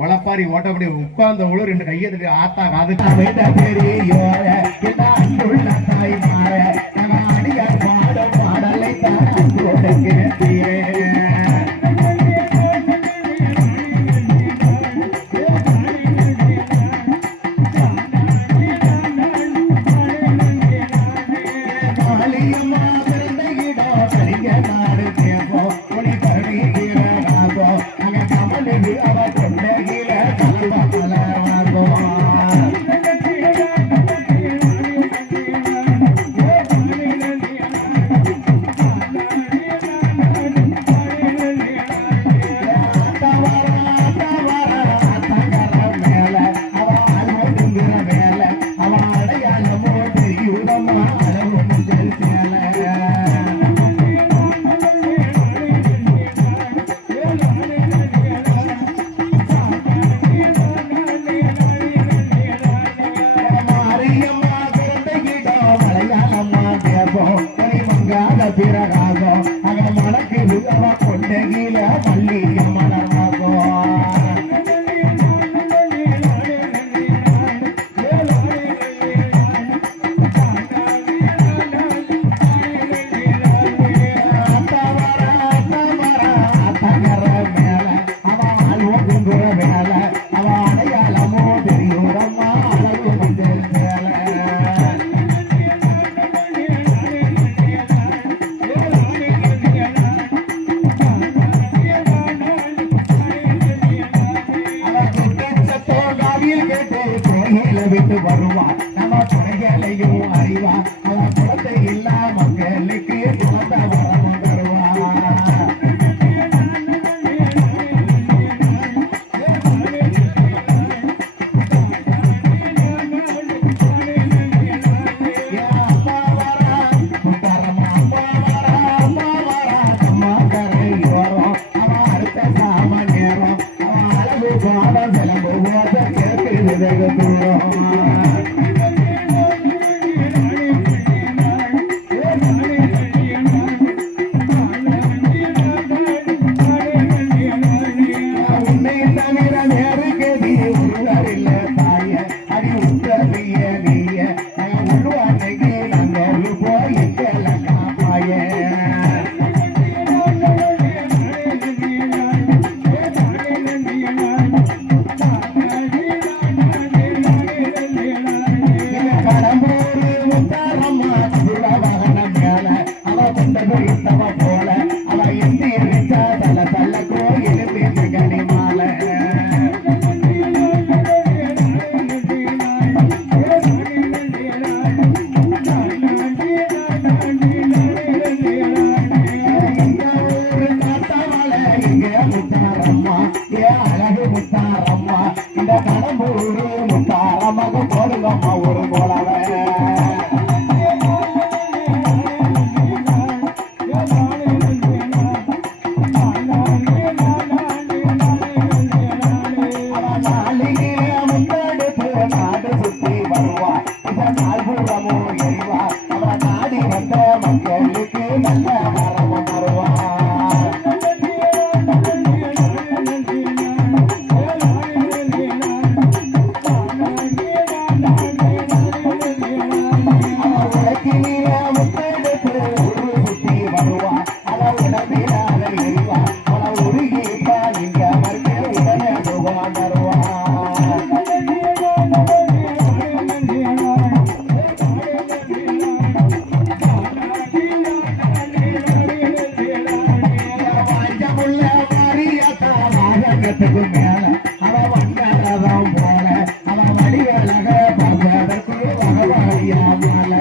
வளப்பாரி ஓட்டப்படி உட்கார்ந்தவங்களும் 2 கையை தட்டி ஆத்தா காது வாகனத்துக்கும் மேல அவ வந்தாரதான் போல அவ வடிவழக பார்ப்பதற்கு வகவாடியா மால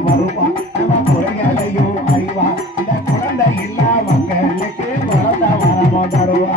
வருமா நம்ம குறைகளையும் அறிவா இந்த குழந்தை இல்லா மக்களுக்கு குழந்த வரமோ தருவா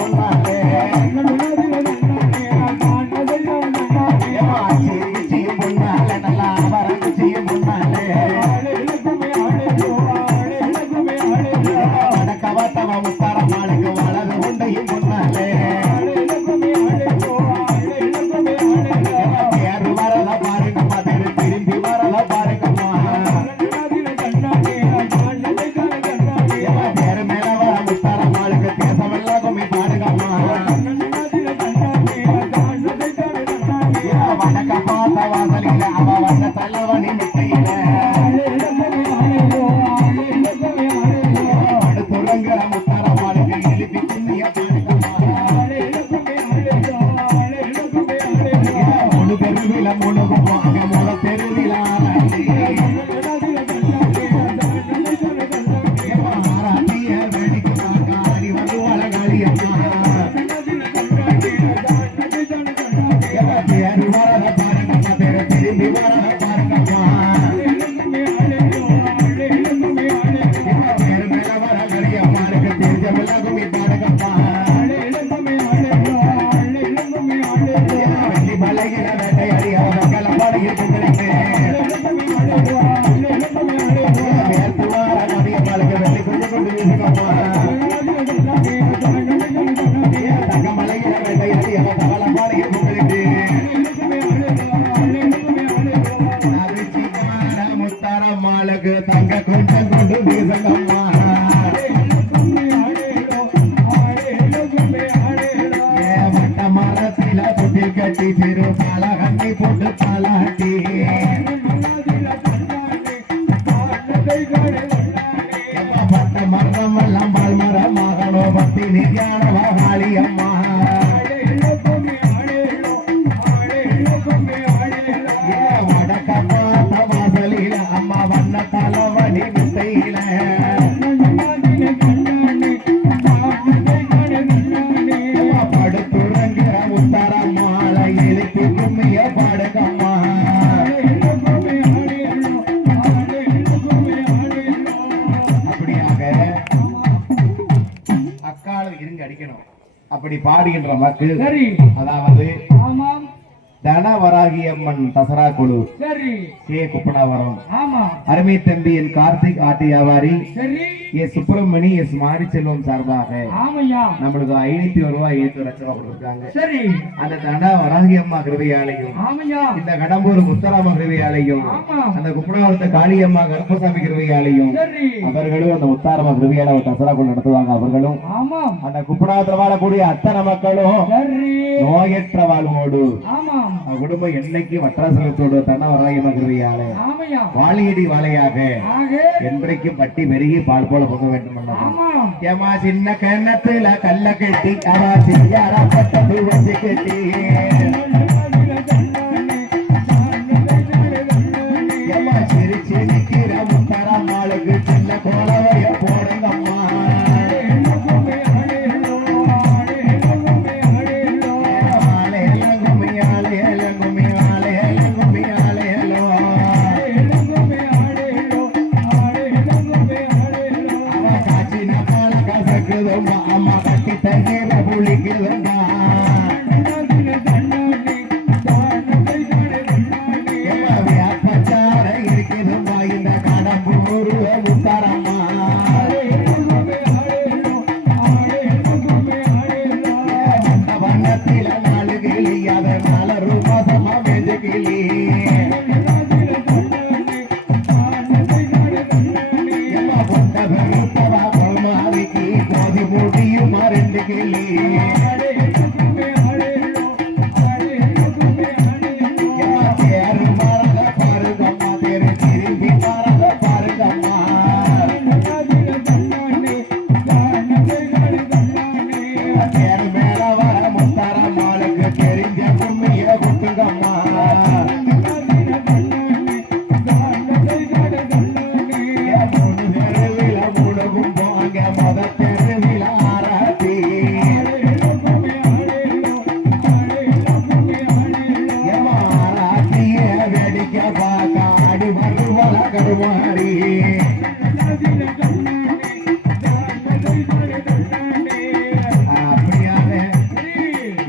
முன்னாலே கும்மி பாடுகம்மா வெள்ளி மலையில வேட்டையாடி அவ மக்கள் பாடுகிற பொங்கலுக்கு வெள்ளி கொஞ்சம் கொண்டு வீசுகம்மா தங்க மலையில வேட்டையாடி அவ தவளை பாடுகிற பொங்கலுக்கு முத்தாரம்மாளுக்கு தங்க கொஞ்சம் கொண்டு வீசுகம்மா மரத்தில தொட்டி கட்டி சிறு பாலகண்ணி போட்டு பாலாட்டி பட்ட மரம் எல்லாம் பால்மரமாகணோ பத்தி நிதியான காளி அம்மா வடக்க பார்த்த வாசலில அம்மா வண்ண தலைவலி வித்தையில படுத்துறங்கிற முத்தாரம்மாளை எழுப்பி கும்மிய பாடுகம்மா அப்படியாக அக்காலும் இருங்க அடிக்கணும் அப்படி பாடுகின்ற மக்கள் அதாவது தனவராகி அம்மன் தசரா குழு கே குப்பனாவரம் அருமை தம்பி என் கார்த்திக் ஆட்டு வியாபாரி எஸ் சுப்பிரமணி எஸ் மாரிச்செல்வம் சார்பாக நம்மளுக்கு 501 ரூபாய் 500 லட்சம் ரூபாய் கொடுத்திருக்காங்க. அந்த தனவராகி அம்மா கிருபையாலையும் இந்த கடம்பூர் முத்தராம கிருபையாலையும் அந்த குப்பனாவரத்து காளியம்மா கருப்பசாமி கிருபையாலையும் அவர்களும் அந்த முத்தாரம்மா கிருபையால ஒரு தசரா குழு நடத்துவாங்க. அவர்களும் அந்த குப்பனாவரத்தில் வாழக்கூடிய அத்தனை மக்களும் நோயற்ற வாழ்வோடு குடும்பம் என்னைக்கு வட்டாசலத்தோடு தனவராகி அம்மா கிருபையால வாழையடி வாழையாக என்றைக்கும் பட்டி பெருகி பால் போல பொங்க வேண்டும். ஏமா சின்ன கண்ணத்துல கல்ல கட்டி அவா சியாரப்பட்டது வச்சு கட்டி ஏமா சிரிச்சு நிக்கிற முத்தாரம்மாளுக்கு சின்ன கோலவைய போடுங்கம்மா அம்மா கட்டி தண்ணீர புளிக்குதுண்டா வியாபார இருக்குதுமா இந்த கடம்பூர் முத்தாரம்மா வண்ணத்தில 4 கிளி அதனால ரூபாசமா வெஞ்சு கிளி முடியும் 2 கிளி தேரு மரத பாருங்கம்மா தேரு திரும்பி மரத பாருங்கம்மா தேரு மேல வர முத்தாரம்மாளுக்கு தெரிஞ்ச கும்மிய குத்துங்கம்மா முழுகும் போங்க மொத கருமாரி அப்படியாக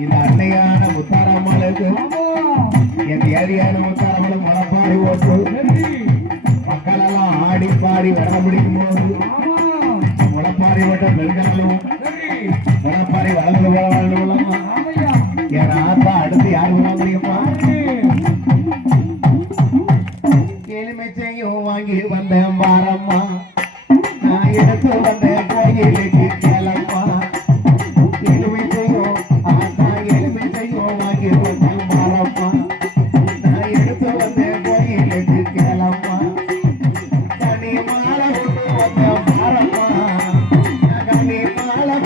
இந்த அன்னையான முத்தாரம்மாளுக்கு என் ஏரியான முத்தாரம்மாளுக்கு முளப்பாரி ஓட்டு மக்கள் எல்லாம் ஆடி பாடி வர முடியும் போது முளப்பாரி ஓட்ட பெண்களும் முளப்பாரி வளர்ந்து வளர்ந்து என் ஆத்தா அடுத்து யாரு வர முடியுமா எலுமிச்சையும் வாங்கி வந்தேன் பாரம்மா நான் எடுத்து வந்தேன் கோயிலுக்கு கேளம்மா எலுமிச்சையும் வாங்கி வந்தேன் பாரம்மா நான் எடுத்து வந்தேன் கோயிலுக்கு கேளம்மா கனி மாலை கொண்டு வந்தேன் பாரம்மா கனி மாலை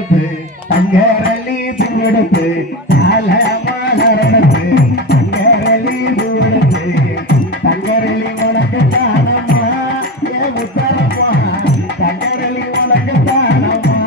மலரெடுத்து தங்கரளி பூவெடுத்து கால மலரெடுத்து தங்கரளி பூவெடுத்து தங்கரளி உனக்கு தானம்மா ஏ முத்தரம்மா தங்கரளி உனக்கு தானம்மா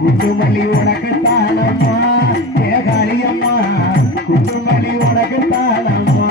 குண்டுமல்லி உனக்கு தானம்மா ஏகாளியம்மா குண்டுமல்லி உனக்கு தானம்மா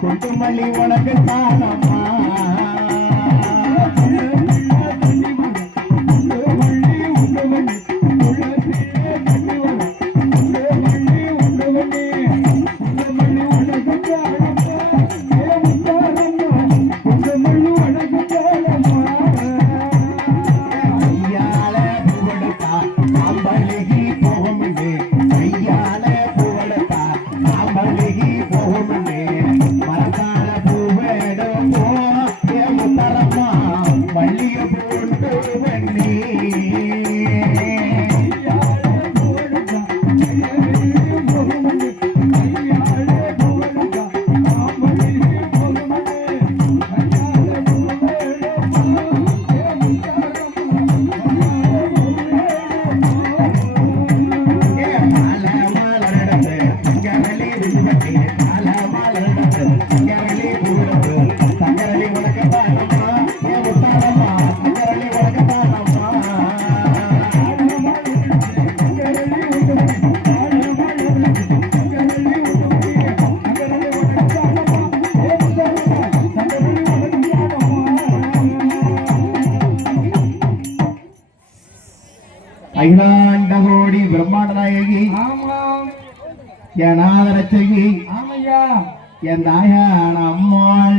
குண்டுமல்லி உனக்கு தானம்மா அகிலாண்ட கோடி பிரம்மாண்ட நாயகி என் ஆதரச்சகி என் தாயான அம்மாள்